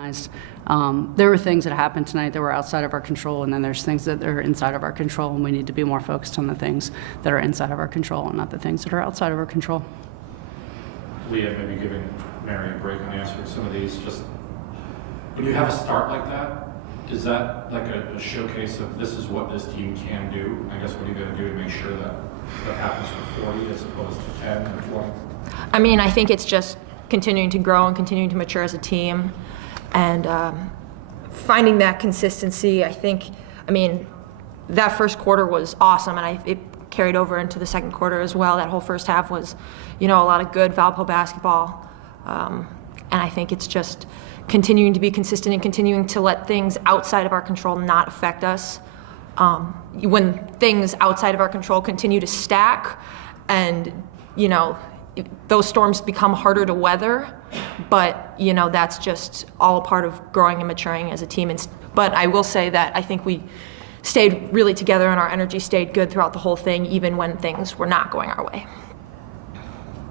There were things that happened tonight that were outside of our control, and then there's things that are inside of our control, and we need to be more focused on the things that are inside of our control and not the things that are outside of our control. Leah, maybe giving Mary a break on answering some of these. Just when you have a start like that, is that like a showcase of this is what this team can do? I guess what are you going to do to make sure that that happens for 40 as opposed to 10 or 20? I mean, I think it's just continuing to grow and continuing to mature as a team, and finding that consistency. I mean, that first quarter was awesome, and it carried over into the second quarter as well. That whole first half was, a lot of good Valpo basketball, and I think it's just continuing to be consistent and continuing to let things outside of our control not affect us. When things outside of our control continue to stack, and those storms become harder to weather, but that's just all a part of growing and maturing as a team. But I will say that I think we stayed really together and our energy stayed good throughout the whole thing, even when things were not going our way.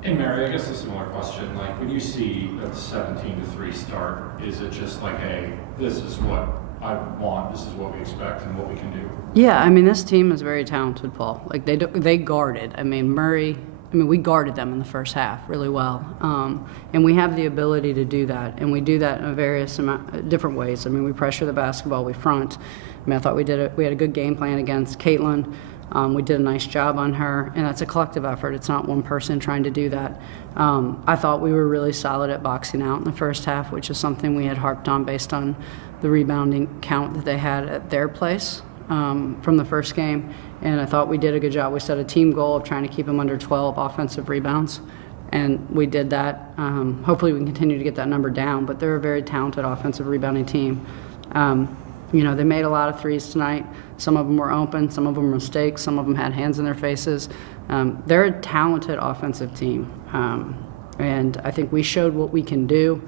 And Mary, I guess a similar question, like when you see a 17-3 start, is it just like, hey, this is what I want, this is what we expect and what we can do? Yeah, I mean, this team is very talented, Paul. Like they guarded. I mean, we guarded them in the first half really well, and we have the ability to do that, and we do that in various different ways. I mean, we pressure the basketball, we front. I mean, I thought we had a good game plan against Caitlin. We did a nice job on her, and that's a collective effort. It's not one person trying to do that. I thought we were really solid at boxing out in the first half, which is something we had harped on based on the rebounding count that they had at their place from the first game. And I thought we did a good job. We set a team goal of trying to keep them under 12 offensive rebounds, and we did that. Hopefully we can continue to get that number down, but they're a very talented offensive rebounding team. They made a lot of threes tonight. Some of them were open, some of them were mistakes, some of them had hands in their faces. They're a talented offensive team, and I think we showed what we can do.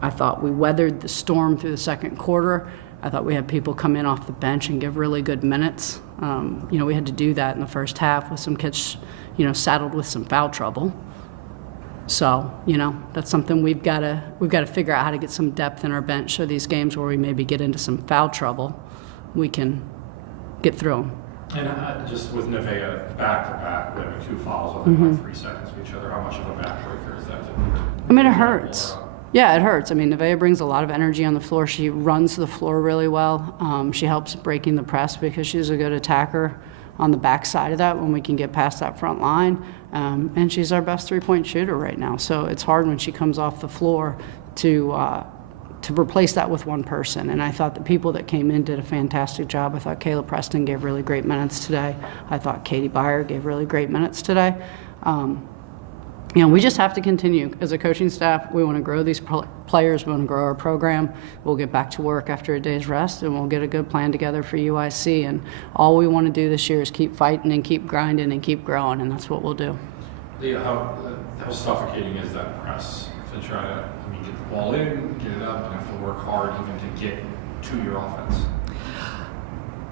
I thought we weathered the storm through the second quarter. I thought we had people come in off the bench and give really good minutes. We had to do that in the first half with some kids, saddled with some foul trouble. So, that's something we've got to figure out how to get some depth in our bench. So these games where we maybe get into some foul trouble, we can get through them. And just with Nevaeh back-to-back, we have 2 fouls within like 3 seconds of each other. How much of a backbreaker is that? I mean, it hurts. Yeah, it hurts. I mean, Nevaeh brings a lot of energy on the floor. She runs the floor really well. She helps breaking the press because she's a good attacker on the back side of that when we can get past that front line. And she's our best three-point shooter right now. So it's hard when she comes off the floor to replace that with one person. And I thought the people that came in did a fantastic job. I thought Kayla Preston gave really great minutes today. I thought Katie Byer gave really great minutes today. We just have to continue. As a coaching staff, we want to grow these players. We want to grow our program. We'll get back to work after a day's rest, and we'll get a good plan together for UIC. And all we want to do this year is keep fighting and keep grinding and keep growing, and that's what we'll do. Leah, how suffocating is that press to try to get the ball in, get it up, and have to work hard even to get to your offense?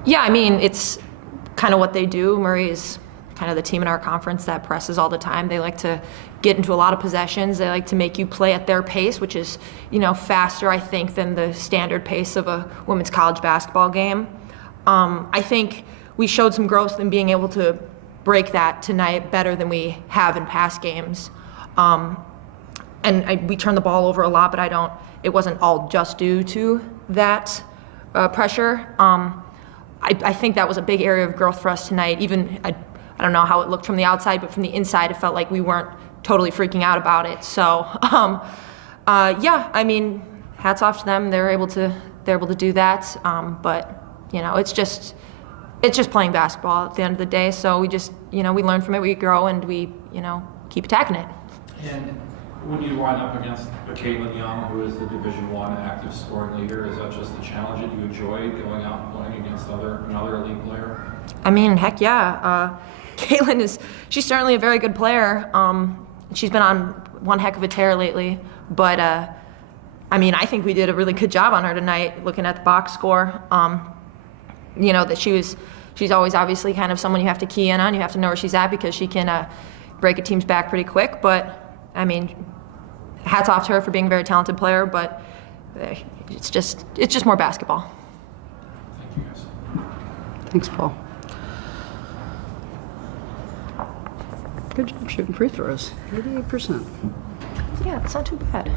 Yeah, I mean, it's kind of what they do. Murray is kind of the team in our conference that presses all the time. They like to get into a lot of possessions. They like to make you play at their pace, which is, faster, I think, than the standard pace of a women's college basketball game. I think we showed some growth in being able to break that tonight better than we have in past games. We turned the ball over a lot, but it wasn't all just due to that pressure. I think that was a big area of growth for us tonight. Even I don't know how it looked from the outside, but from the inside, it felt like we weren't totally freaking out about it. So, hats off to them. They're able to do that. But it's just playing basketball at the end of the day. So we just, we learn from it, we grow, and we, keep attacking it. And when you line up against a Caitlin Young, who is the Division I active scoring leader, is that just a challenge that you enjoy going out and playing against another elite player? I mean, heck yeah. Caitlin she's certainly a very good player. She's been on one heck of a tear lately, but I think we did a really good job on her tonight, looking at the box score. That she's always obviously kind of someone you have to key in on. You have to know where she's at because she can break a team's back pretty quick. But hats off to her for being a very talented player. But It's just more basketball. Thank you, guys. Thanks, Paul. Good job shooting free throws. 88%. Yeah, it's not too bad.